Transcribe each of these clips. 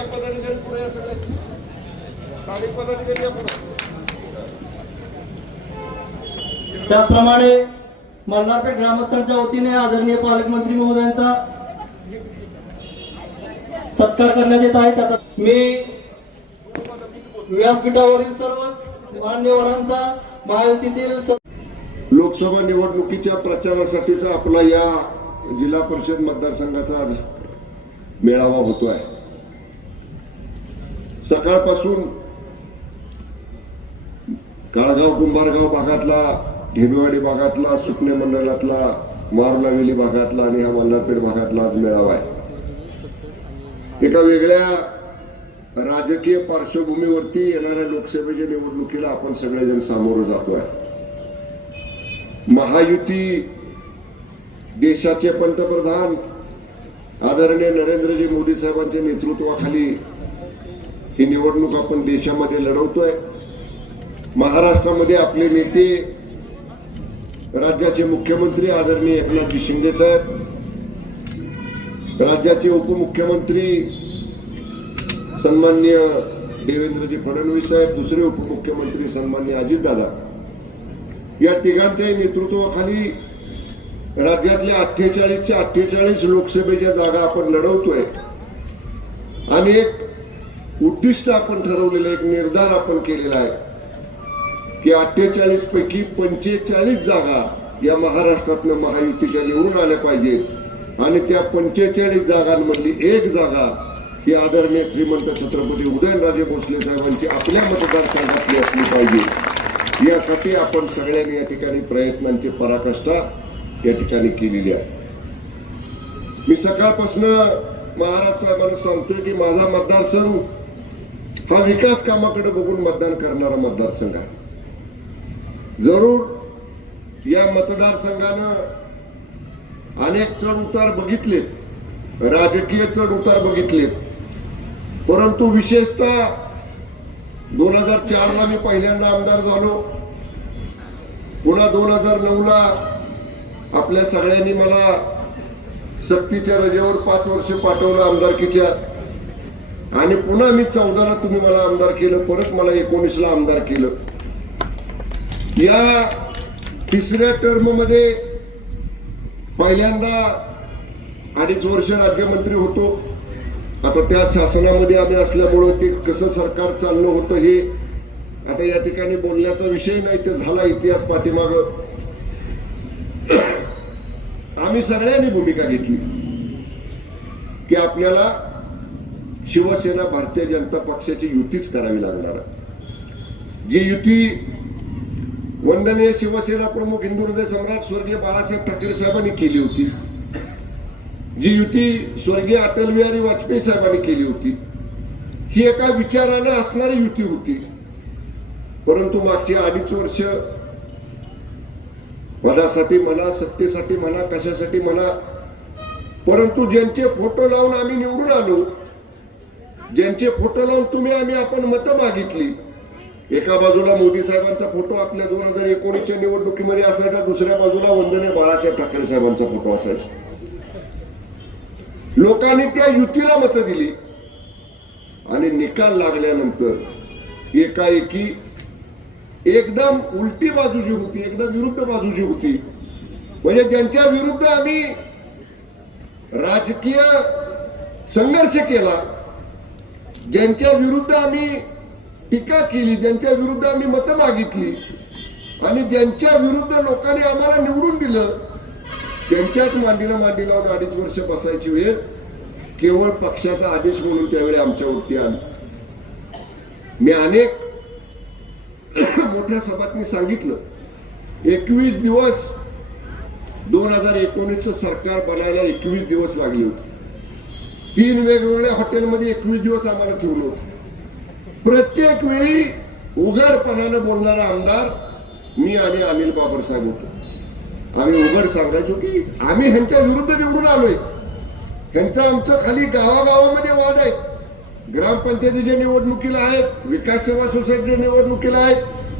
या पदाधिकारी पुढे या सगळे. स्थानिक पदाधिकारी या पुढे. त्याचप्रमाणे मल्हारपेठ ग्रामस्थांच्या वतीने आदरणीय पालकमंत्री महोदयांचा सत्कार करण्यात येत आहे. त्याचा मी व्यासपीठावरील सर्वच मान्यवरांचा महायुतीतील लोकसभा निवडणुकीच्या प्रचारासाठीचा आपला या जिल्हा परिषद मतदारसंघाचा मेळावा होतोय. सकाळपासून काळगाव कुंभारगाव भागातला ढेबेवाडी भागातला सुकणे मंडळातला मारुलावेली भागातला आणि हा मल्हारपेठ भागातला आज मेळावा आहे. एका वेगळ्या राजकीय पार्श्वभूमीवरती येणाऱ्या लोकसभेच्या निवडणुकीला आपण सगळेजण सामोरं जातोय. महायुती देशाचे पंतप्रधान आदरणीय नरेंद्रजी मोदी साहेबांच्या नेतृत्वाखाली ही निवडणूक आपण देशामध्ये लढवतोय. महाराष्ट्रामध्ये आपले नेते राज्याचे मुख्यमंत्री आदरणीय एकनाथजी शिंदे साहेब राज्याचे उपमुख्यमंत्री सन्मान्य देवेंद्रजी फडणवीस साहेब दुसरे उपमुख्यमंत्री सन्मान्य अजितदादा. या तिघांच्याही नेतृत्वाखाली राज्यातल्या अठ्ठेचाळीसच्या अठ्ठेचाळीस लोकसभेच्या जागा आपण लढवतोय. आणि एक उद्दिष्ट आपण ठरवलेलं एक निर्धार आपण केलेला आहे की अठ्ठेचाळीस पैकी पंचेचाळीस जागा या महाराष्ट्रातनं महायुतीच्या निवडून आल्या पाहिजेत. आणि त्या पंचेचाळीस जागांमधली एक जागा ही आदरणीय श्रीमंत छत्रपती उदयनराजे भोसले साहेबांची आपल्या मतदारसंघातली असली पाहिजे. यासाठी आपण सगळ्यांनी या ठिकाणी प्रयत्नांची पराकाष्ठा या ठिकाणी केलेली आहे. मी सकाळपासून महाराज साहेबांना सांगतोय की माझा मतदारसंघ हा विकास कामाकडे बघून मतदान करणारा मतदारसंघ आहे. जरूर या मतदारसंघानं अनेक चढ उतार बघितलेत राजकीय चढ उतार बघितलेत. परंतु विशेषतः दोन हजार चार ला मी पहिल्यांदा आमदार झालो. पुन्हा दोन हजार नऊ ला आपल्या सगळ्यांनी मला सक्तीच्या रजेवर पाच वर्ष पाठवलं आमदारकीच्या. आणि पुन्हा मी चौदाला तुम्ही मला आमदार केलं परत मला एकोणीसला आमदार केलं. या तिसऱ्या टर्ममध्ये पहिल्यांदा अडीच वर्ष राज्यमंत्री होतो. आता त्या शासनामध्ये आम्ही असल्यामुळं ते कसं सरकार चाललं होतं हे आता या ठिकाणी बोलण्याचा विषय नाही ते झाला इतिहास पाठीमाग. आम्ही सगळ्यांनी भूमिका घेतली. की आपल्याला शिवसेना भारतीय जनता पक्षाची युतीच करावी लागणार. आहे जी युती वंदनीय शिवसेना प्रमुख हिंदू हृदय सम्राट स्वर्गीय बाळासाहेब ठाकरे साहेबांनी केली होती. जी युती स्वर्गीय अटल बिहारी वाजपेयी साहेबांनी केली होती. ही एका विचारानं असणारी युती होती. परंतु मागची अडीच वर्ष पदासाठी म्हणा सत्तेसाठी म्हणा कशासाठी म्हणा परंतु ज्यांचे फोटो लावून आम्ही निवडून आलो ज्यांचे फोटो लावून तुम्ही आम्ही आपण मतं मागितली. एका बाजूला मोदी साहेबांचा फोटो आपल्या दोन हजार एकोणीसच्या निवडणुकीमध्ये असायचा दुसऱ्या बाजूला वंदने बाळासाहेब ठाकरे साहेबांचा फोटो असायचा. लोकांनी त्या युतीला मतं दिली. आणि निकाल लागल्यानंतर एकाएकी एकदम उलटी बाजू जी होती एकदम विरुद्ध बाजू जी होती म्हणजे ज्यांच्या विरुद्ध आम्ही राजकीय संघर्ष केला ज्यांच्या विरुद्ध आम्ही टीका केली ज्यांच्या विरुद्ध आम्ही मतं मागितली आणि ज्यांच्या विरुद्ध लोकांनी आम्हाला निवडून दिलं त्यांच्याच मांडीला मांडी लावून अडीच वर्ष बसायची वेळ केवळ पक्षाचा आदेश म्हणून त्यावेळी आमच्यावरती आला. मी अनेक मोठ्या सभातनी सांगितलं एकवीस दिवस दोन हजार एकोणीसचं सरकार बनायला एकवीस दिवस लागले होते. तीन वेगवेगळ्या हॉटेलमध्ये एकवीस दिवस आम्हाला ठेवलं होतं. प्रत्येक वेळी उघडपणानं बोलणारा आमदार मी आणि अनिल बाबर साहेब होतो. आम्ही उघड सांगायचो की आम्ही ह्यांच्या विरुद्ध निवडून आलोय. ह्यांचा आमचं खाली गावागावामध्ये वाद आहे. ग्रामपंचायतीच्या निवडणुकीला आहेत विकास सेवा सोसायटीच्या निवडणुकीला आहेत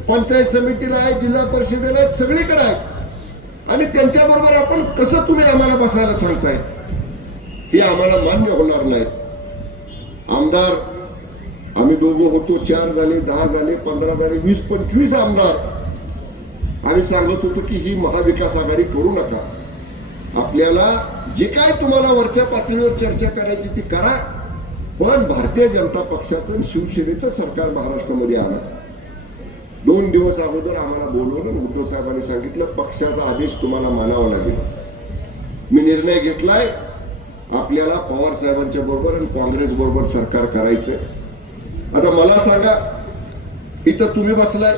पंचायत समितीला आहेत जिल्हा परिषदेला आहेत सगळीकडे आहेत. आणि त्यांच्याबरोबर आपण कसं तुम्ही आम्हाला बसायला सांगताय? हे आम्हाला मान्य होणार नाही. आमदार आम्ही दोघं होतो चार झाले दहा झाले पंधरा झाले वीस पंचवीस आमदार. आम्ही सांगत होतो की ही महाविकास आघाडी करू नका. आपल्याला जे काय तुम्हाला वरच्या पातळीवर चर्चा करायची ती करा. पण भारतीय जनता पक्षाचं शिवसेनेचं सरकार महाराष्ट्रामध्ये आलं दोन दिवस अगोदर आम्हाला बोलवलं उद्धव साहेबांनी सांगितलं पक्षाचा आदेश तुम्हाला मानावा लागेल. मी निर्णय घेतलाय. आपल्याला पवार साहेबांच्या बरोबर आणि काँग्रेस बरोबर सरकार करायचं आता मला सांगा इथं तुम्ही बसलाय.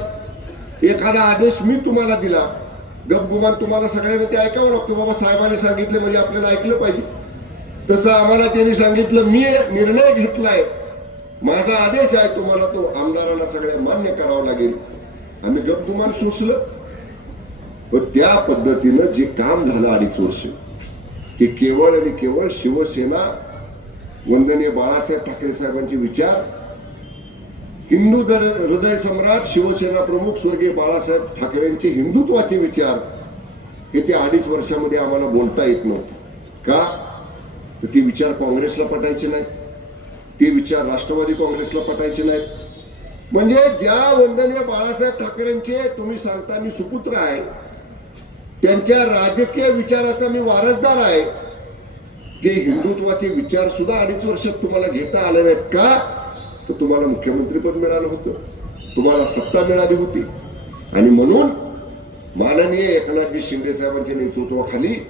एखादा आदेश मी तुम्हाला दिला. गपगुमान तुम्हाला सगळ्यांना ते ऐकावं लागतं. बाबा साहेबांनी सांगितलं म्हणजे आपल्याला ऐकलं पाहिजे. तसं आम्हाला त्यांनी सांगितलं मी निर्णय घेतलाय. माझा आदेश आहे तुम्हाला तो आमदारांना सगळ्या मान्य करावा लागेल. आम्ही गपगुमान सोसलं पण त्या पद्धतीनं जे काम झालं अडीच वर्ष. की केवळ आणि केवळ शिवसेना वंदनीय बाळासाहेब ठाकरे साहेबांचे विचार हिंदू हृदय सम्राट शिवसेना प्रमुख स्वर्गीय बाळासाहेब ठाकरेंचे हिंदुत्वाचे विचार हे ते अडीच वर्षामध्ये आम्हाला बोलता येत नव्हते. का? तर ते विचार काँग्रेसला पटायचे नाहीत. ते विचार राष्ट्रवादी काँग्रेसला पटायचे नाहीत. म्हणजे ज्या वंदनीय बाळासाहेब ठाकरेंचे तुम्ही सांगता मी सुपुत्र आहे. त्यांच्या राजकीय विचाराचा मी वारसदार आहे. ते हिंदुत्वाचे विचार सुद्धा अडीच वर्षात तुम्हाला घेता आले नाहीत का? तर तुम्हाला मुख्यमंत्रीपद मिळालं होतं. तुम्हाला सत्ता मिळाली होती. आणि म्हणून माननीय एकनाथजी शिंदे साहेबांच्या नेतृत्वाखाली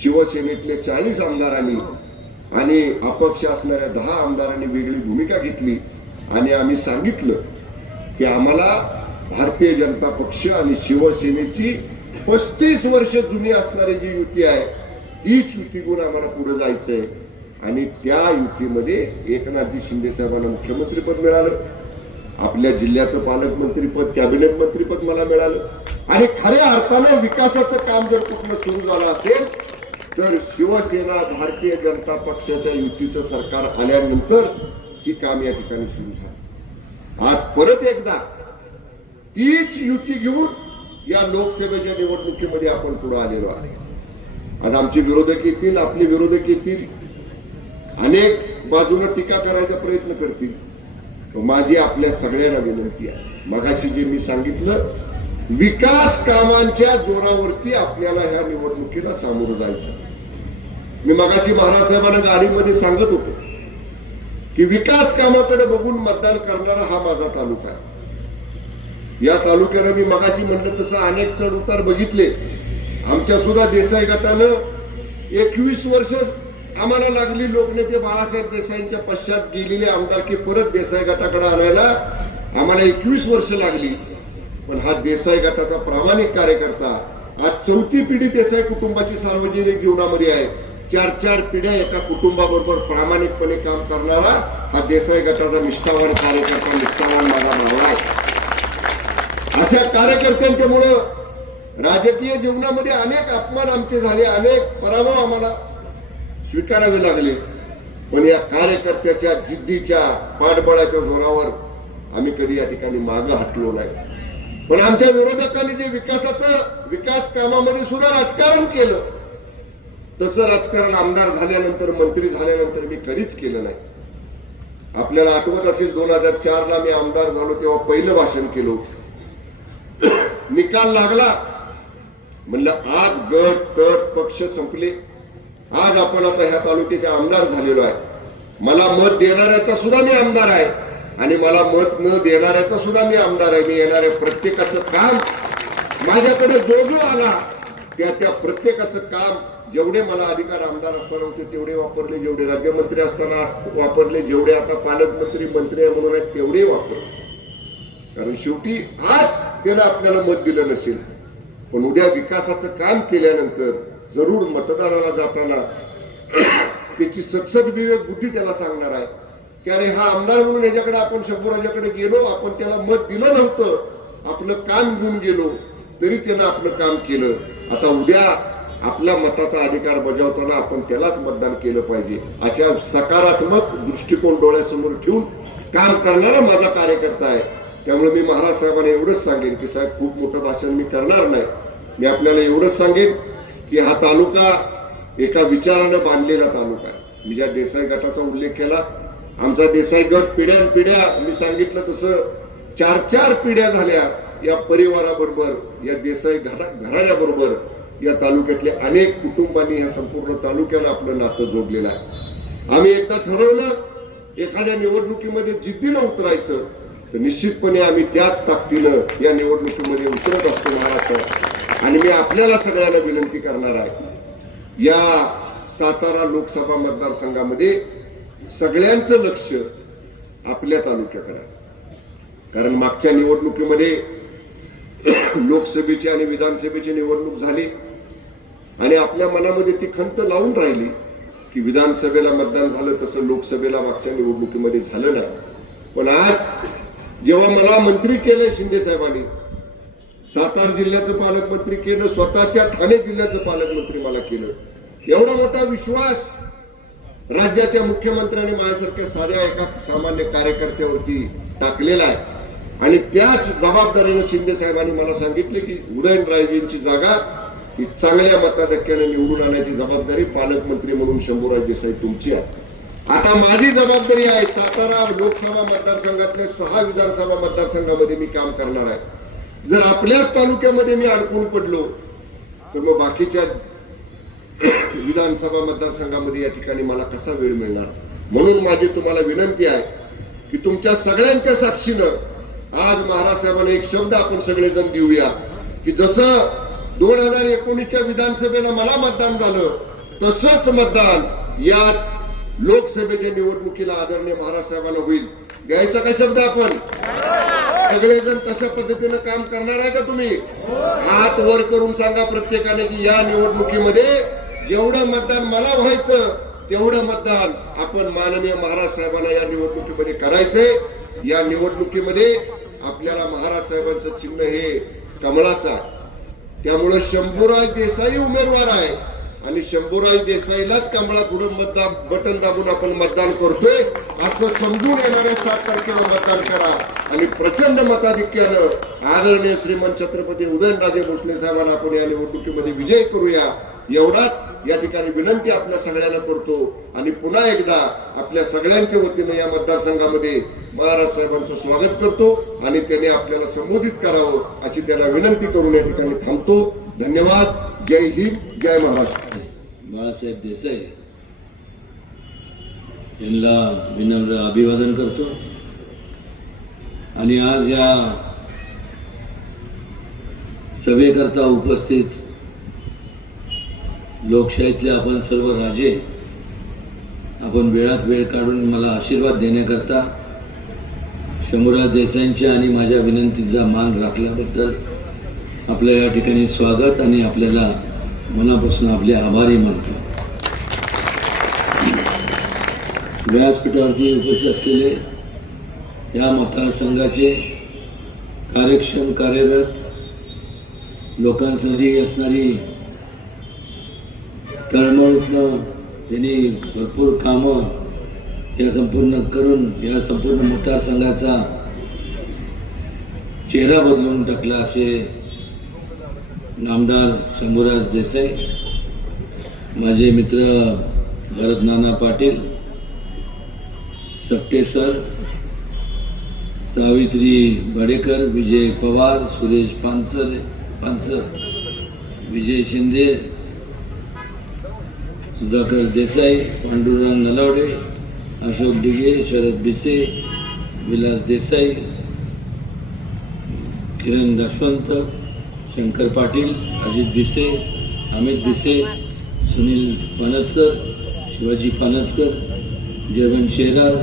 शिवसेनेतले चाळीस आमदारांनी आणि अपक्ष असणाऱ्या दहा आमदारांनी वेगळी भूमिका घेतली. आणि आम्ही सांगितलं की आम्हाला भारतीय जनता पक्ष आणि शिवसेनेची पस्तीस वर्ष जुनी असणारी जी युती आहे तीच युती घेऊन आम्हाला पुढे जायचंय. आणि त्या युतीमध्ये एकनाथजी शिंदे साहेबांना मुख्यमंत्रीपद मिळालं. आपल्या जिल्ह्याचं पालकमंत्रीपद कॅबिनेट मंत्रीपद मला मिळालं. आणि खऱ्या अर्थानं विकासाचं काम जर कुठलं सुरू झालं असेल तर शिवसेना भारतीय जनता पक्षाच्या युतीचं सरकार आल्यानंतर ही काम या ठिकाणी सुरू झालं. आज परत एकदा तीच युती घेऊन या लोकसभेच्या निवडणुकीमध्ये आपण पुढे आलेलो आहे. आज आमचे विरोधक येतील आपले विरोधक येतील अनेक बाजूला टीका करायचा प्रयत्न करतील. माझी आपल्या सगळ्यांना विनंती आहे. मगाशी जे मी सांगितलं विकास कामांच्या जोरावरती आपल्याला ह्या निवडणुकीला सामोरं जायचं मी मगाशी महाराज साहेबांना गाडीमध्ये सांगत होतो की विकास कामाकडे बघून मतदान करणारा हा माझा तालुका आहे. या तालुक्याला मी मगाशी म्हटलं तसं अनेक चढ उतार बघितले. आमच्या सुद्धा देसाई गटानं एकवीस वर्ष आम्हाला लागली लोकनेते बाळासाहेब देसाईंच्या पश्चात गेलेले आमदारकी परत देसाई गटाकडे आणायला. आम्हाला एकवीस वर्ष लागली. पण हा देसाई गटाचा प्रामाणिक कार्यकर्ता आज चौथी पिढी देसाई कुटुंबाची सार्वजनिक जीवनामध्ये आहे. चार चार पिढ्या एका कुटुंबाबरोबर प्रामाणिकपणे काम करणारा हा देसाई गटाचा निष्ठावान कार्यकर्ता निष्ठावान माझा भाव आहे. अशा कार्यकर्त्यांच्यामुळं राजकीय जीवनामध्ये अनेक अपमान आमचे झाले अनेक पराभव आम्हाला स्वीकारावे लागले. पण या कार्यकर्त्याच्या जिद्दीच्या पाठबळाच्या जोरावर आम्ही कधी या ठिकाणी मागं हटलो नाही. पण आमच्या विरोधकांनी जे विकासाचं विकास कामामध्ये सुद्धा राजकारण केलं तसं राजकारण आमदार झाल्यानंतर मंत्री झाल्यानंतर मी कधीच केलं नाही. आपल्याला आठवत असेल दोन हजार चारला मी आमदार झालो तेव्हा पहिलं भाषण केलं होतं. निकाल लागला. म्हणलं आज गट कट पक्ष संपले. आज आपण आता ह्या तालुक्याचे आमदार झालेलो आहे. मला मत देणाऱ्याचा सुद्धा मी आमदार आहे. आणि मला मत न देणाऱ्याचा सुद्धा मी आमदार आहे. मी येणाऱ्या प्रत्येकाचं काम माझ्याकडे जो जो आला त्या त्या प्रत्येकाचं काम जेवढे मला अधिकार आमदार असताना होते तेवढे वापरले. जेवढे राज्यमंत्री असताना वापरले. जेवढे आता पालकमंत्री मंत्री म्हणून आहेत तेवढे वापरले. कारण शेवटी आज त्याला आपल्याला मत दिलं नसेल. पण उद्या विकासाचं काम केल्यानंतर जरूर मतदाराला जाताना त्याची सगसग विवेक बुद्धी त्याला सांगणार आहे. की अरे हा आमदार म्हणून याच्याकडे आपण शंभराजाकडे गेलो आपण त्याला मत दिलं नव्हतं. आपलं काम घेऊन गेलो तरी त्यानं आपलं काम केलं. आता उद्या आपल्या मताचा अधिकार बजावताना आपण त्यालाच मतदान केलं पाहिजे. अशा सकारात्मक दृष्टिकोन डोळ्यासमोर ठेवून काम करणारा माझा कार्यकर्ता आहे. त्यामुळे मी महाराज साहेबांना एवढंच सांगेन की साहेब खूप मोठं भाषण मी करणार नाही. मी आपल्याला एवढंच सांगेन की हा तालुका एका विचारानं बांधलेला तालुका आहे. मी ज्या देसाई गटाचा उल्लेख केला आमचा देसाई गट पिढ्यान पिढ्या मी सांगितलं तसं चार चार पिढ्या झाल्या या परिवाराबरोबर या देसाई घरा घराण्याबरोबर या तालुक्यातले अनेक कुटुंबांनी ह्या संपूर्ण तालुक्याला आपलं नातं जोडलेलं आहे. आम्ही एकदा ठरवलं एखाद्या निवडणुकीमध्ये जिद्दीनं उतरायचं तर निश्चितपणे आम्ही त्याच ताकदीनं या निवडणुकीमध्ये उतरत असतो महाराष्ट्रात आणि मी आपल्याला सगळ्यांना विनंती करणार आहे या सातारा लोकसभा मतदारसंघामध्ये सगळ्यांचं लक्ष आपल्या तालुक्याकडे कारण मागच्या निवडणुकीमध्ये लोकसभेची आणि विधानसभेची निवडणूक झाली आणि आपल्या मनामध्ये ती खंत लावून राहिली की विधानसभेला मतदान झालं तसं लोकसभेला मागच्या निवडणुकीमध्ये झालं नाही. पण आज जेव्हा मला मंत्री केलं शिंदे साहेबांनी सातारा जिल्ह्याचं पालकमंत्री केलं स्वतःच्या ठाणे जिल्ह्याचं पालकमंत्री मला केलं. एवढा मोठा विश्वास राज्याच्या मुख्यमंत्र्यांनी माझ्यासारख्या साध्या एका सामान्य कार्यकर्त्यावरती टाकलेला आहे. आणि त्याच जबाबदारीनं शिंदे साहेबांनी मला सांगितले की उदयनरायजींची जागा ही चांगल्या मताधक्क्याने निवडून आणण्याची जबाबदारी पालकमंत्री म्हणून शंभूराज देसाई तुमची आहे. आता माझी जबाबदारी आहे सातारा लोकसभा मतदारसंघातल्या सहा विधानसभा मतदारसंघामध्ये मी काम करणार आहे. जर आपल्याच तालुक्यामध्ये मी अडकून पडलो तर मग बाकीच्या विधानसभा मतदारसंघामध्ये या ठिकाणी मला कसा वेळ मिळणार? म्हणून माझी तुम्हाला विनंती आहे की तुमच्या सगळ्यांच्या साक्षीनं आज महाराज साहेबांना एक शब्द आपण सगळेजण देऊया की जसं दोन हजार एकोणीसच्या विधानसभेला मला मतदान झालं तसंच मतदान या लोकसभेच्या निवडणुकीला आदरणीय महाराज साहेबांना होईल. घ्यायचा काय शब्द आपण? सगळेजण तशा पद्धतीनं काम करणार आहे का तुम्ही? हात वर करून सांगा प्रत्येकाने की या निवडणुकीमध्ये जेवढं मतदान मला व्हायचं तेवढं मतदान आपण माननीय महाराज साहेबांना या निवडणुकीमध्ये करायचंय. या निवडणुकीमध्ये आपल्याला महाराज साहेबांचं चिन्ह हे कमळाचं त्यामुळे त्यामुळं शंभूराज देसाई उमेदवार आहे. आणि शंभूराज देसाईलाच कमळा पुढे मतदान बटन दाबून आपण मतदान करतोय. असं समजून येणाऱ्या सात तारखेला मतदान करा. आणि प्रचंड मताधिक्यानं आदरणीय श्रीमंत छत्रपती उदयनराजे भोसले साहेबांना आपण या निवडणुकीमध्ये विजय करूया. एवढाच या ठिकाणी विनंती आपल्या सगळ्यांना करतो. आणि पुन्हा एकदा आपल्या सगळ्यांच्या वतीनं या मतदारसंघामध्ये महाराज साहेबांचं स्वागत करतो. आणि त्याने आपल्याला संबोधित करावं अशी त्याला विनंती करून या ठिकाणी थांबतो. धन्यवाद जय हिंद जय महाराष्ट्र. बाळासाहेब देसाई यांना विनम्र अभिवादन करतो. आणि आज या सभेकरता उपस्थित लोकशाहीतले आपण सर्व राजे आपण वेळात वेळ काढून मला आशीर्वाद देण्याकरता शंभूराज देसाईंच्या आणि माझ्या विनंतीचा मान राखल्याबद्दल आपल्या या ठिकाणी स्वागत आणि आपल्याला मनापासून आपले आभारी मानतो. व्यासपीठावरती उपस्थित असलेले या मतदारसंघाचे कार्यक्षम कार्यरत लोकांसाठी असणारी तळमळूतनं त्यांनी भरपूर कामं या संपूर्ण करून या संपूर्ण मतदारसंघाचा चेहरा बदलून टाकला असे नामदार शंभूराज देसाई माझे मित्र भरत नाना पाटील सप्टे सर सावित्री बडेकर विजय पवार सुरेश पानसर पानसर विजय शिंदे सुधाकर देसाई पांडुरंग नलावडे अशोक डिगे शरद बिसे विलास देसाई किरण यशवंत शंकर पाटील अजित भिसे अमित भिसे सुनील पानसकर शिवाजी पानसकर जयवंत शेलार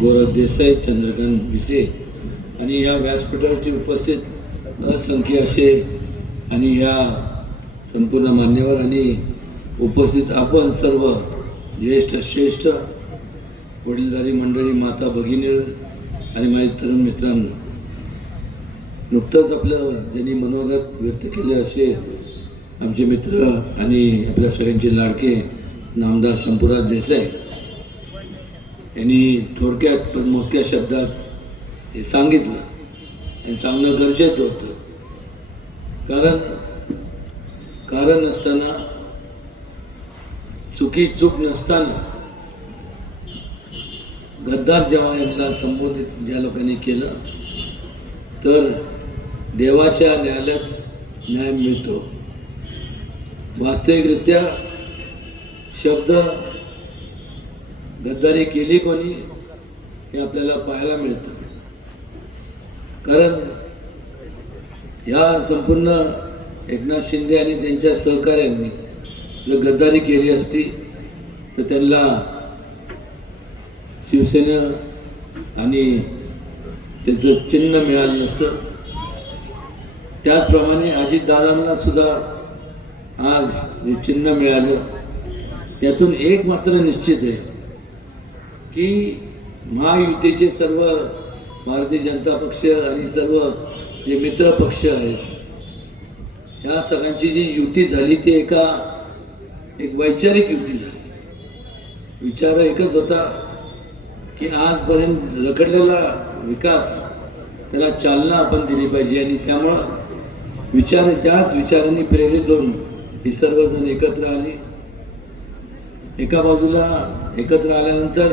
गोरख देसाई चंद्रकांत भिसे. आणि या व्यासपीठावरती उपस्थित असंख्य असे आणि या संपूर्ण मान्यवर आणि उपस्थित आपण सर्व ज्येष्ठ श्रेष्ठ वडीलधारी मंडळी माता भगिनी आणि माझे तरुण मित्रांनो नुकतंच आपलं ज्यांनी मनोगत व्यक्त केले असे आमचे मित्र आणि आपल्या सगळ्यांचे लाडके नामदार संपुराज देसाई यांनी थोडक्यात पण मोजक्या शब्दात हे सांगितलं. आणि सांगणं गरजेचं होतं. कारण कारण नसताना चुकी चूक नसताना गद्दार जेव्हा यांना संबोधित ज्या लोकांनी केलं तर देवाच्या न्यायालयात न्याय मिळतो. वास्तविकरित्या शब्द गद्दारी केली कोणी हे आपल्याला पाहायला मिळतं. कारण या संपूर्ण एकनाथ शिंदे आणि त्यांच्या सहकार्यांनी जर गद्दारी केली असती तर त्यांना शिवसेना आणि त्यांचं चिन्ह मिळालं नसतं. त्याचप्रमाणे अजितदादांना सुद्धा आज हे चिन्ह मिळालं. त्यातून एक मात्र निश्चित आहे की महायुतीचे सर्व भारतीय जनता पक्ष आणि सर्व जे मित्र पक्ष आहेत ह्या सगळ्यांची जी युती झाली ती एका एक वैचारिक युती झाली. विचार एकच होता की आजपर्यंत रखडलेला विकास त्याला चालना आपण दिली पाहिजे आणि त्यामुळं विचार त्याच विचारांनी प्रेरित होऊन ही सर्वजण एकत्र आली. एका बाजूला एकत्र आल्यानंतर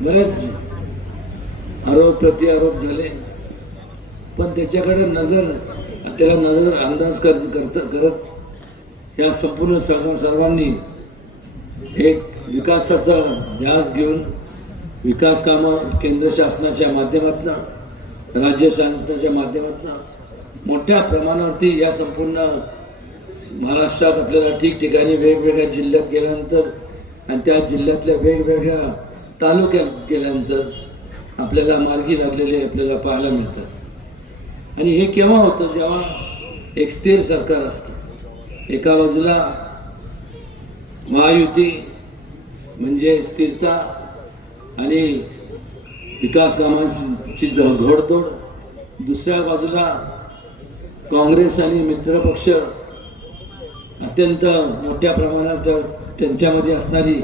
बरेच आरोप प्रतिआरोप झाले. पण त्याच्याकडे नजर त्याला नजर अंदाज कर करत करत या संपूर्ण सर्व सर्वांनी एक विकासाचा ध्यास घेऊन विकास कामं केंद्र शासनाच्या माध्यमातून राज्य शासनाच्या माध्यमातून मोठ्या प्रमाणावरती या संपूर्ण महाराष्ट्रात आपल्याला ठिकठिकाणी वेगवेगळ्या जिल्ह्यात गेल्यानंतर आणि त्या जिल्ह्यातल्या वेगवेगळ्या तालुक्यात गेल्यानंतर आपल्याला मार्गी लागलेले आपल्याला पाहायला मिळतात. आणि हे केव्हा होतं? जेव्हा एक स्थिर सरकार असतं. एका बाजूला महायुती म्हणजे स्थिरता आणि विकास कामांची घोडतोड दुसऱ्या बाजूला काँग्रेस आणि मित्रपक्ष अत्यंत मोठ्या प्रमाणात त्यांच्यामध्ये असणारी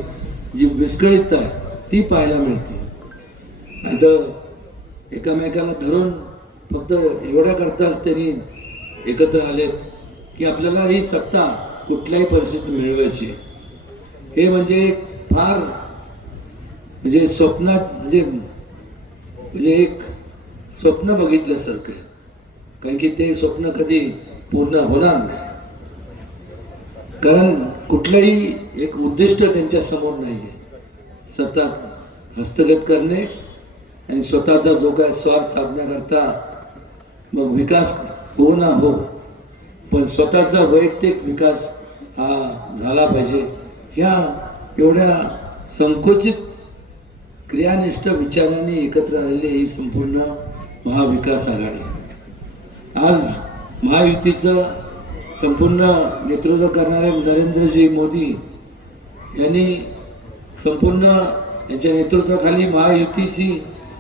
जी विस्कळीतता आहे ती पाहायला मिळते. आता एकामेकाला धरून फक्त एवढ्या करताच त्यांनी एकत्र आलेत की आपल्याला ही सत्ता कुठल्याही परिस्थितीत मिळवायची हे म्हणजे एक फार म्हणजे स्वप्नात म्हणजे म्हणजे एक स्वप्न बघितल्यासारखं कारण की ते स्वप्न कधी पूर्ण होणार नाही. कारण कुठलंही एक उद्दिष्ट त्यांच्यासमोर नाही आहे सतत हस्तगत करणे आणि स्वतःचा जो काय स्वार्थ साधण्याकरता मग विकास हो ना हो पण स्वतःचा वैयक्तिक विकास हा झाला पाहिजे. ह्या एवढ्या संकुचित क्रियानिष्ठ विचारांनी एकत्र आलेली ही संपूर्ण महाविकास आघाडी. आज महायुतीचं संपूर्ण नेतृत्व करणारे नरेंद्रजी मोदी यांनी संपूर्ण यांच्या नेतृत्वाखाली महायुतीची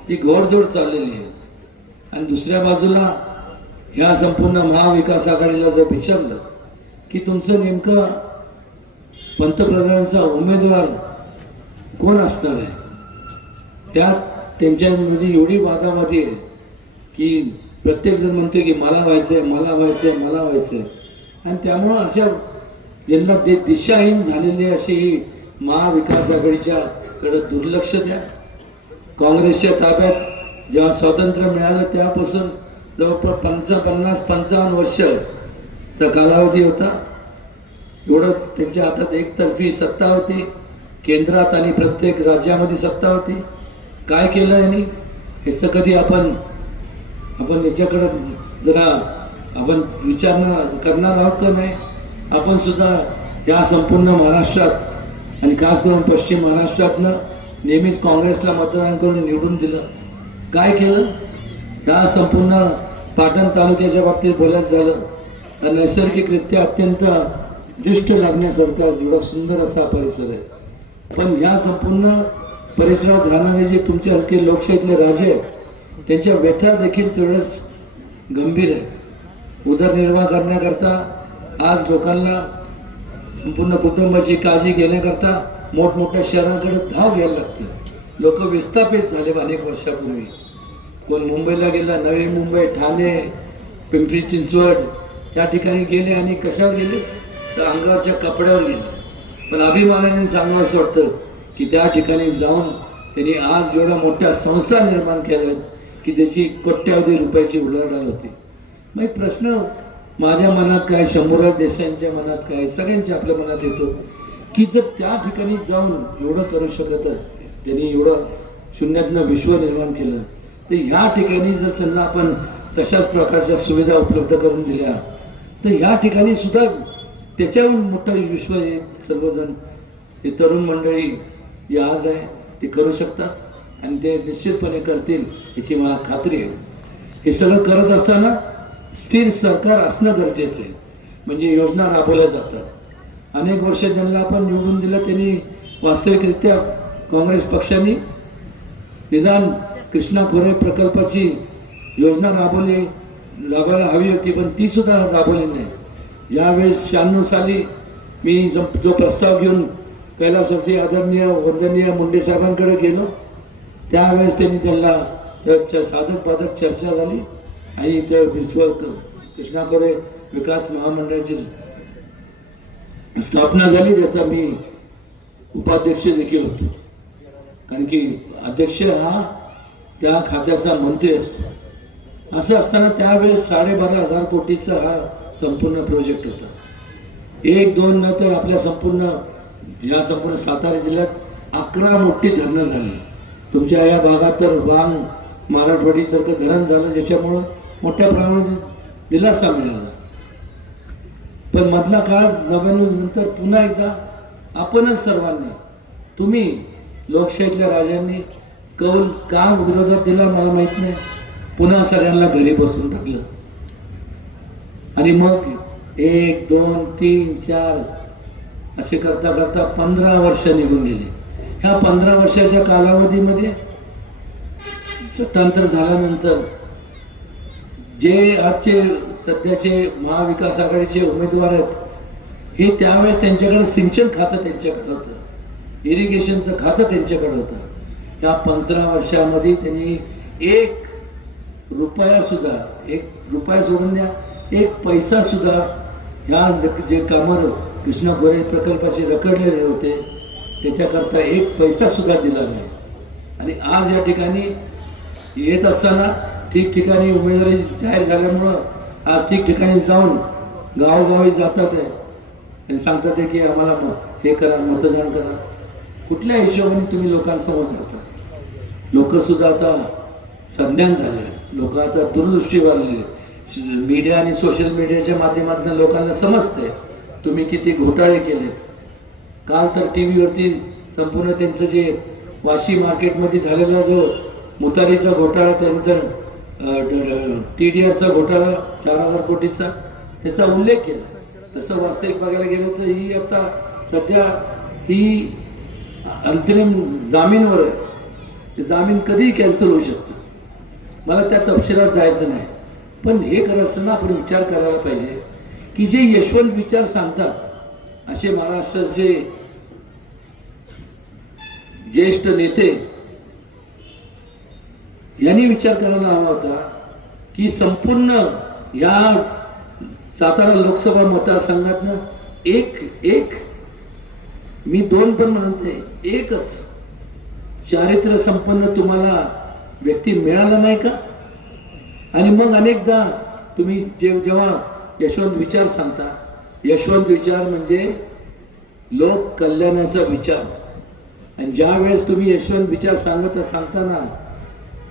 जी घोडदौड चाललेली आहे. आणि दुसऱ्या बाजूला ह्या संपूर्ण महाविकास आघाडीला जर विचारलं की तुमचं नेमकं पंतप्रधानांचा उमेदवार कोण असणार आहे? त्यात त्यांच्यामध्ये एवढी वादावादी आहे की प्रत्येक जण म्हणतो की मला व्हायचंय मला व्हायचंय मला व्हायचंय. आणि त्यामुळं अशा यांना दि दिशाहीन झालेली अशी ही महाविकास आघाडीच्या कडे दुर्लक्ष द्या. काँग्रेसच्या ताब्यात जेव्हा स्वातंत्र्य मिळालं त्यापासून जवळपास पंचा पन्नास पंचावन्न वर्षचा कालावधी होता. एवढं त्यांच्या हातात एकतर्फी सत्ता होती. केंद्रात आणि प्रत्येक राज्यामध्ये सत्ता होती. काय केलं यांनी? ह्याचं कधी आपण आपण याच्याकडं जरा आपण विचारणार करणार आहोत का नाही? आपण सुद्धा या संपूर्ण महाराष्ट्रात आणि खास करून पश्चिम महाराष्ट्रातनं नेहमीच काँग्रेसला मतदान करून निवडून दिलं. काय केलं? या संपूर्ण पाटण तालुक्याच्या बाबतीत बोलायचं झालं तर नैसर्गिकरित्या अत्यंत दृष्ट लागण्यासारखा एवढा सुंदर असा परिसर आहे. पण ह्या संपूर्ण परिसरात राहणारे जे तुमच्यासारखे लोकशाहीतले राजे आहेत त्यांच्या व्यथा देखील तेवढंच गंभीर आहे. उदरनिर्वाह करण्याकरता आज लोकांना संपूर्ण कुटुंबाची काळजी घेण्याकरता मोठमोठ्या शहरांकडे धाव घ्यायला लागते. लोक विस्थापित झाले अनेक वर्षापूर्वी. कोण मुंबईला गेला नवी मुंबई ठाणे पिंपरी चिंचवड या ठिकाणी गेले आणि कशावर गेले? तर अंगावरच्या कपड्यावर गेले. पण अभिमानाने सांगावं असं वाटतं की त्या ठिकाणी जाऊन त्यांनी आज एवढ्या मोठ्या संस्था निर्माण केल्या की त्याची कोट्यावधी रुपयाची उलाढाल होती. मग एक प्रश्न माझ्या मनात काय शंभूराज देसाईंच्या मनात काय सगळ्यांच्या आपल्या मनात येतो की जर त्या ठिकाणी जाऊन एवढं करू शकतच त्यांनी एवढं शून्यातनं विश्व निर्माण केलं तर ह्या ठिकाणी जर त्यांना आपण तशाच प्रकारच्या सुविधा उपलब्ध करून दिल्या तर ह्या ठिकाणी सुद्धा त्याच्याहून मोठं विश्व हे सर्वजण हे तरुण मंडळी या आज आहे ते करू शकतात आणि ते निश्चितपणे करतील. याची मला खात्री आहे. हे सगळं करत असताना स्थिर सरकार असणं गरजेचं आहे. म्हणजे योजना राबवल्या जातात. अनेक वर्ष ज्यांना आपण निवडून दिलं त्यांनी वास्तविकरित्या काँग्रेस पक्षाने निदान कृष्णा खोरे प्रकल्पाची योजना राबवली राबवायला हवी होती पण ती सुद्धा राबवली नाही. ज्यावेळेस शहाण्णव साली मी जो जो प्रस्ताव घेऊन कैलासवरती आदरणीय वंदनीय मुंडे साहेबांकडे गेलो त्यावेळेस त्यांनी त्यांना त्या साधक बाधक चर्चा झाली. आणि इथे विश्व कृष्णापुरे विकास महामंडळाची स्थापना झाली त्याचा मी उपाध्यक्ष देखील होतो. कारण की अध्यक्ष हा त्या खात्याचा मंत्री असतो. असं असताना त्यावेळेस साडेबारा हजार कोटीचा हा संपूर्ण प्रोजेक्ट होता. एक दोन न तर आपल्या संपूर्ण या संपूर्ण सातारा जिल्ह्यात अकरा मोठी धरणं झाली. तुमच्या या भागात तर वांग मराठवाडीसारखं धरण झालं ज्याच्यामुळं मोठ्या प्रमाणात दिलासा मिळाला. पण मधला काळ नव्याण्णव नंतर पुन्हा एकदा आपणच सर्वांनी तुम्ही लोकशाहीतल्या राजांनी कौल का विरोधात दिला मला माहीत नाही. पुन्हा सगळ्यांना घरी बसून टाकलं. आणि मग एक दोन तीन चार असे करता करता पंधरा वर्ष निघून गेले. ह्या पंधरा वर्षाच्या कालावधीमध्ये सत्तांतर झाल्यानंतर जे आजचे सध्याचे महाविकास आघाडीचे उमेदवार आहेत हे त्यावेळेस त्यांच्याकडे सिंचन खातं त्यांच्याकडे होतं. इरिगेशनचं खातं त्यांच्याकडे होतं. या पंधरा वर्षामध्ये त्यांनी एक रुपया सुद्धा एक रुपया सोडून द्या एक पैसा सुद्धा ह्या जे कामं कृष्णा गोरे प्रकल्पाचे रखडलेले होते त्याच्याकरता एक पैसा सुद्धा दिला नाही. आणि आज या ठिकाणी येत असताना ठिकठिकाणी उमेदवारी जाहीर झाल्यामुळं आज ठिकठिकाणी जाऊन गावोगावी जातात आहे आणि सांगतात आहे की आम्हाला हे करा मतदान करा. कुठल्या हिशोबाने तुम्ही लोकांसमोर जाता? लोकसुद्धा आता संज्ञान झाले. लोक आता दूरदृष्टी वाढलेली मीडिया आणि सोशल मीडियाच्या माध्यमातून लोकांना समजते तुम्ही किती घोटाळे केले काल तर टी व्हीवरती संपूर्ण त्यांचं जे वाशी मार्केटमध्ये झालेला जो मुतारीचा घोटाळा त्यानंतर टी डी आरचा घोटाळा चार हजार कोटीचा त्याचा उल्लेख केला. तसं वास्तविक बघायला गेलं तर ही आता सध्या ही अंतरिम जामीनवर आहे. ते जामीन कधीही कॅन्सल होऊ शकतं. मला त्या तपशिलात जायचं नाही. पण हे करत असताना आपण विचार करायला पाहिजे की जे यशवंत विचार सांगतात असे महाराष्ट्राचे ज्येष्ठ नेते यांनी विचार करायला हवा होता की संपूर्ण या सातारा लोकसभा मतदारसंघातनं एक एक मी दोन पण म्हणते एकच चारित्र्य संपन्न तुम्हाला व्यक्ती मिळाला नाही का? आणि मग अनेकदा तुम्ही जे जेव्हा यशवंत विचार सांगता यशवंत विचार म्हणजे लोक कल्याणाचा विचार. आणि ज्या वेळेस तुम्ही यशवंत विचार सांगत सांगताना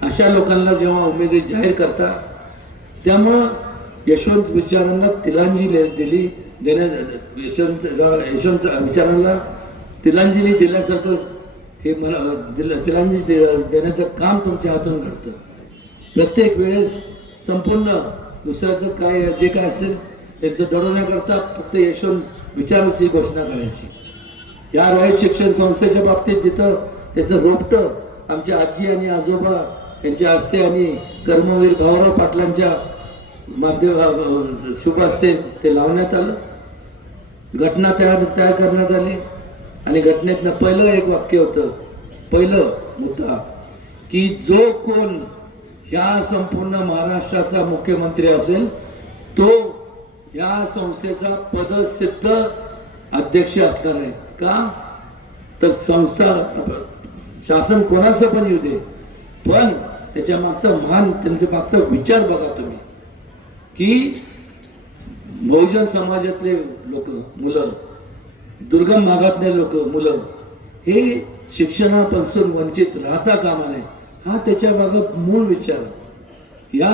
अशा लोकांना जेव्हा उमेदवारी जाहीर करता त्यामुळं यशवंत विचारांना तिलांजली दिली देण्या यशवंत यशवंत विचारांना तिलांजली दिल्यासारखं हे मला दिलं तिलांजली दे- देण्याचं काम तुमच्या हातून घडतं. प्रत्येक वेळेस संपूर्ण दुसऱ्याचं काय जे काय असेल त्यांचं दडवण्याकरता फक्त यशवंत विचाराची घोषणा करायची. या रयत शिक्षण संस्थेच्या बाबतीत जिथं त्याचं रोपटं आमची आजी आणि आजोबा त्यांच्या हस्ते आणि कर्मवीर भाऊराव पाटलांच्या माध्यम शुभ हस्ते ते लावण्यात आलं. घटना तयार तयार करण्यात आली आणि घटनेतनं पहिलं एक वाक्य होतं पहिलं मुद्दा की जो कोण ह्या संपूर्ण महाराष्ट्राचा मुख्यमंत्री असेल तो या संस्थेचा पदसिद्ध अध्यक्ष असणार आहे. का? तर संस्था शासन कोणाचं पण येऊ दे. पण त्याच्या मागचा मान त्यांच्या मागचा विचार बघा तुम्ही. की बहुजन समाजातले लोक मुलं दुर्गम भागातले लोक मुलं हे शिक्षणापासून वंचित राहता कामा नये. हा त्याच्या बाबत मूळ विचार. या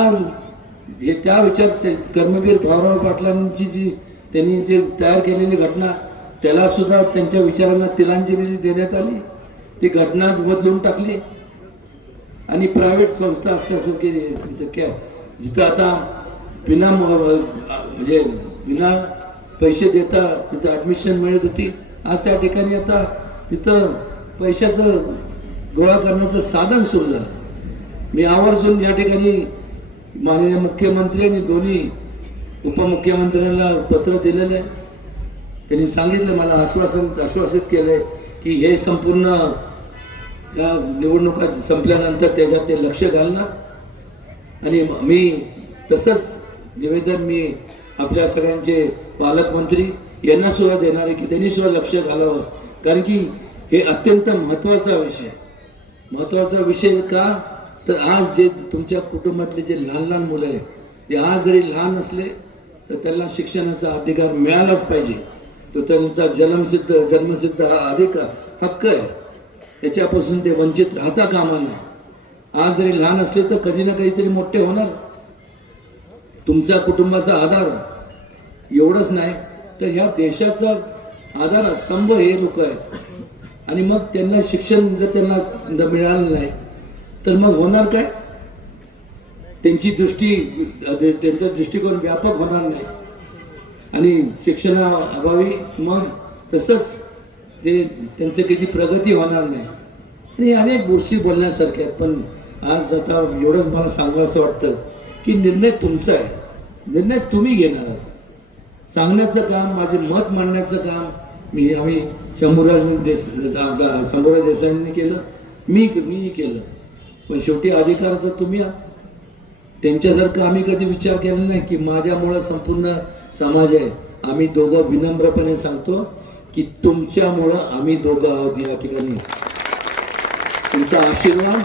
हे त्या विचार ते कर्मवीर भाऊराव पाटलांची जी त्यांनी जे तयार केलेली घटना त्याला सुद्धा त्यांच्या विचारांना तिलांजली देण्यात आली. ती घटना बदलून टाकली. आणि प्रायव्हेट संस्था असल्यासारखी तिथं जिथं आता विना म्हणजे विना पैसे देता तिथं ॲडमिशन मिळत होती. आज त्या ठिकाणी आता तिथं पैशाचं गोळा करण्याचं साधन सुरू झालं. मी आवर्जून या ठिकाणी माननीय मुख्यमंत्री आणि दोन्ही उपमुख्यमंत्र्यांना पत्र दिलेलं आहे. त्यांनी सांगितलं मला आश्वासन आश्वासित केलं की हे संपूर्ण या निवडणुका संपल्यानंतर त्याच्यात ते लक्ष घालणार. आणि मी तसंच निवेदन मी आपल्या सगळ्यांचे पालकमंत्री यांना सुद्धा देणार आहे की त्यांनी सुद्धा लक्ष घालावं. कारण की हे अत्यंत महत्त्वाचा विषय महत्त्वाचा विषय का? तर आज जे तुमच्या कुटुंबातले जे लहान लहान मुलं आहेत ते आज जरी लहान असले तर त्यांना शिक्षणाचा अधिकार मिळालाच पाहिजे. तो त्यांचा जन्मसिद्ध जन्मसिद्ध हा अधिकार हक्क आहे. त्याच्यापासून ते वंचित राहता कामा नये. आज जरी लहान असले तर कधी ना कधीतरी मोठे होणार. तुमचा कुटुंबाचा आधार एवढंच नाही तर ह्या देशाचा आधार स्तंभ हे लोक आहेत. आणि मग त्यांना शिक्षण जर त्यांना मिळालं नाही तर मग होणार काय? त्यांची दृष्टी त्यांचा दृष्टिकोन व्यापक होणार नाही. आणि शिक्षणाअभावी मग तसंच ते त्यांचं किती प्रगती होणार नाही. आणि अनेक गोष्टी बोलण्यासारख्या आहेत पण आज आता एवढंच मला सांगावं असं वाटतं की निर्णय तुमचा आहे. निर्णय तुम्ही घेणार आहात. सांगण्याचं काम माझे मत मांडण्याचं काम मी आम्ही शंभूराज देस शंभूराज देसाईंनी केलं मी मीही केलं. पण शेवटी अधिकार तर तुम्ही आहात. त्यांच्यासारखं आम्ही कधी विचार केला नाही की माझ्यामुळं संपूर्ण समाज आहे. आम्ही दोघं विनम्रपणे सांगतो की तुमच्यामुळं आम्ही दोघं आहोत या ठिकाणी. तुमचा आशीर्वाद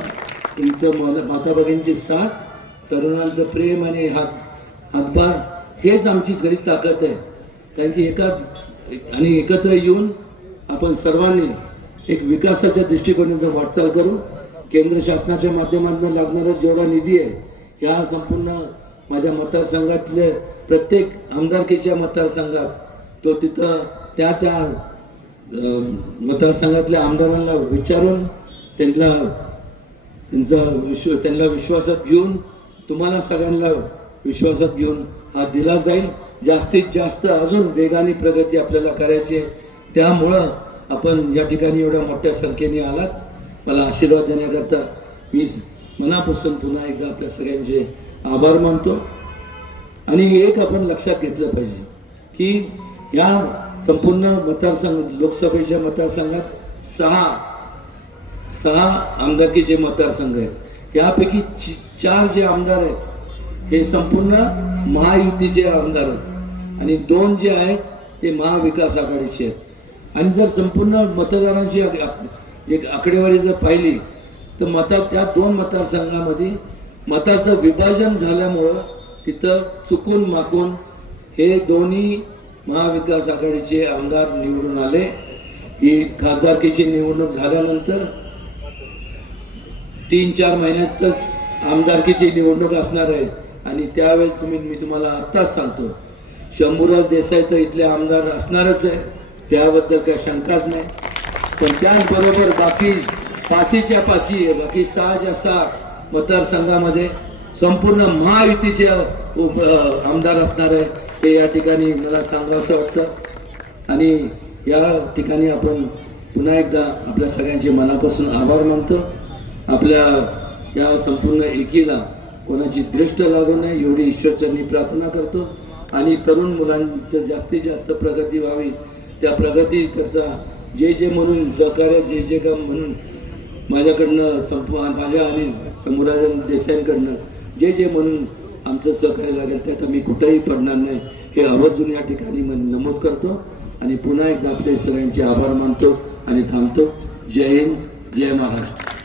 तुमचं माता भगिनीची साथ तरुणांचं प्रेम आणि हात हातभार हेच आमची खरी ताकद आहे. कारण की एका आणि एकत्र येऊन आपण सर्वांनी एक विकासाच्या दृष्टिकोनाचा वाटचाल करू केंद्र शासनाच्या माध्यमातून लागणारा जेवढा निधी आहे ह्या संपूर्ण माझ्या मतदारसंघातले प्रत्येक आमदारकीच्या मतदारसंघात तो तिथं त्या त्या मतदारसंघातल्या आमदारांना विचारून त्यांना त्यांचा विश्व त्यांना विश्वासात घेऊन तुम्हाला सगळ्यांना विश्वासात घेऊन हा दिला जाईल. जास्तीत जास्त अजून वेगाने प्रगती आपल्याला करायची आहे. त्यामुळं आपण या ठिकाणी एवढ्या मोठ्या संख्येने आलात. मला आशीर्वाद देण्याकरता मी मनापासून पुन्हा एकदा आपल्या सगळ्यांचे आभार मानतो. आणि एक आपण लक्षात घेतलं पाहिजे की या संपूर्ण मतदारसंघ लोकसभेच्या मतदारसंघात सहा सहा आमदारकीचे मतदारसंघ आहेत. यापैकी चार जे आमदार आहेत हे संपूर्ण महायुतीचे आमदार आहेत. आणि दोन जे आहेत ते महाविकास आघाडीचे आहेत. आणि जर संपूर्ण मतदारांची एक आकडेवारी जर पाहिली तर मता त्या दोन मतदारसंघामध्ये मताचं विभाजन झाल्यामुळं तिथं चुकून माकून हे दोन्ही महाविकास आघाडीचे आमदार निवडून आले. ही खासदारकीची निवडणूक झाल्यानंतर तीन चार महिन्यातच आमदारकीची निवडणूक असणार आहे. आणि त्यावेळेस तुम्ही मी तुम्हाला आत्ताच सांगतो शंभूराज देसाई तर इथले आमदार असणारच आहे. त्याबद्दल काही शंकाच नाही. पण त्याचबरोबर बाकी पाचीच्या पाची बाकी सहाच्या सहा मतदारसंघामध्ये संपूर्ण महायुतीचे आमदार असणार आहे. ते या ठिकाणी मला सांगावं वाटतं. आणि या ठिकाणी आपण पुन्हा एकदा आपल्या सगळ्यांचे मनापासून आभार मानतो. आपल्या या संपूर्ण एकीला कोणाची दृष्ट लागू नये एवढी ईश्वरचरणी प्रार्थना करतो. आणि तरुण मुलांचं जास्तीत जास्त प्रगती व्हावी. त्या प्रगतीकरता जे जे म्हणून सहकार्य जे जे काम म्हणून माझ्याकडनं संप माझ्या आणि समुराजन देसाईंकडनं जे जे म्हणून आमचं सहकार्य लागेल त्यात आम्ही कुठेही पडणार नाही. हे आवर्जून या ठिकाणी नमूद करतो आणि पुन्हा एकदा आपले सगळ्यांचे आभार मानतो आणि थांबतो. जय हिंद जय महाराष्ट्र.